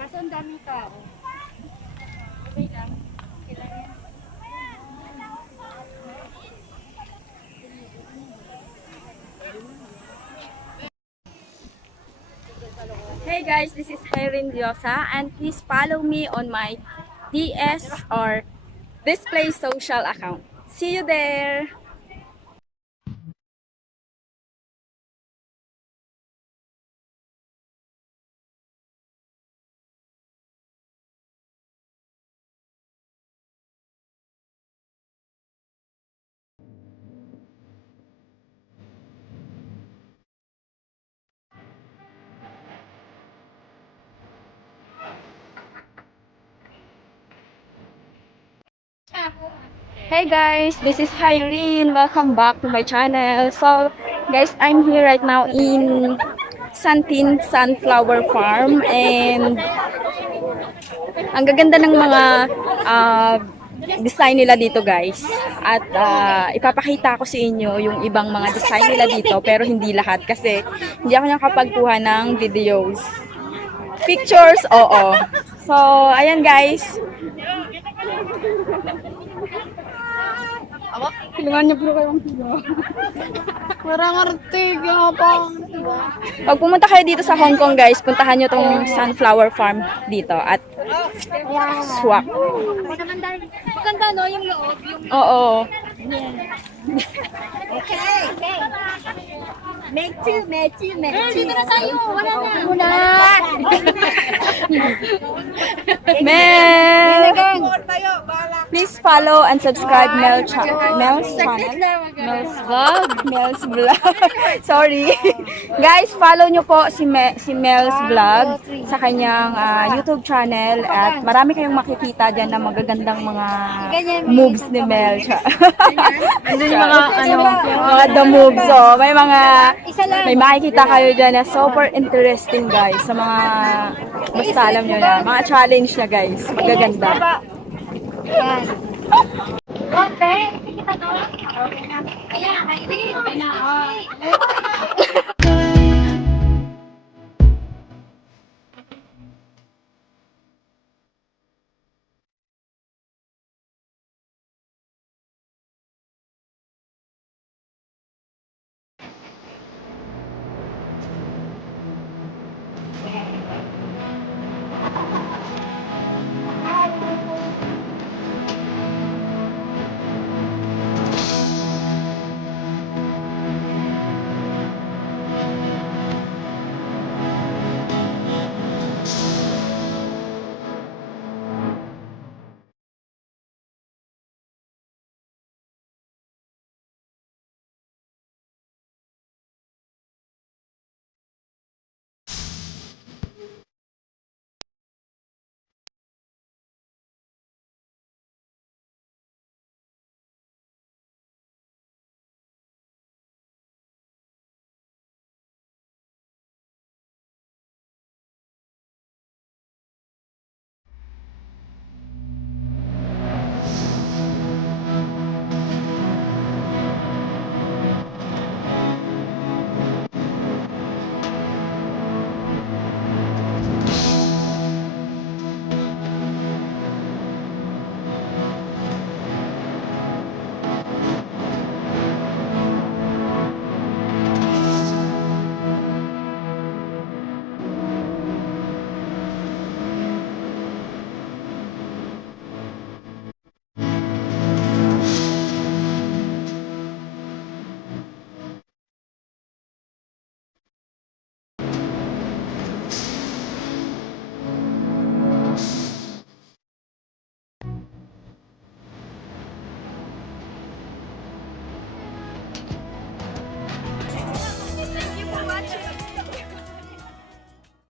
Kaso ang daming tao. Okay lang. Okay lang yan. Hey guys, this is Irene Diosa and please follow me on my DS or Display Social account. See you there! Hey guys, this is Irene. Welcome back to my channel. So guys, I'm here right now in Santin Sunflower Farm and ang gaganda ng mga design nila dito guys. At ipapakita ko sa inyo yung ibang mga design nila dito pero hindi lahat kasi hindi ako nakapagkuha ng videos. Pictures, oo. So, ayan guys. Tulungan niyo po kayong video. Parang artig nga pa. Pag pumunta kayo dito sa Hong Kong guys, puntahan nyo tong Sunflower Farm dito at swak. Maganda no yung loob, yung Oo. okay. Make two. Dito na tayo. Wala na. Muna. Mel! Please follow and subscribe Mel's channel. Mel's Vlog. Sorry. Guys, follow nyo po si Mel's Vlog sa kanyang YouTube channel at marami kayong makikita dyan na magagandang mga moves ni Mel. Andun yung mga the moves. So, may makikita kayo dyan na super interesting guys sa mga basta alam nyo na, mga challenge na guys. Magaganda. Yan. Okay. Okay na. Ayan, okay na.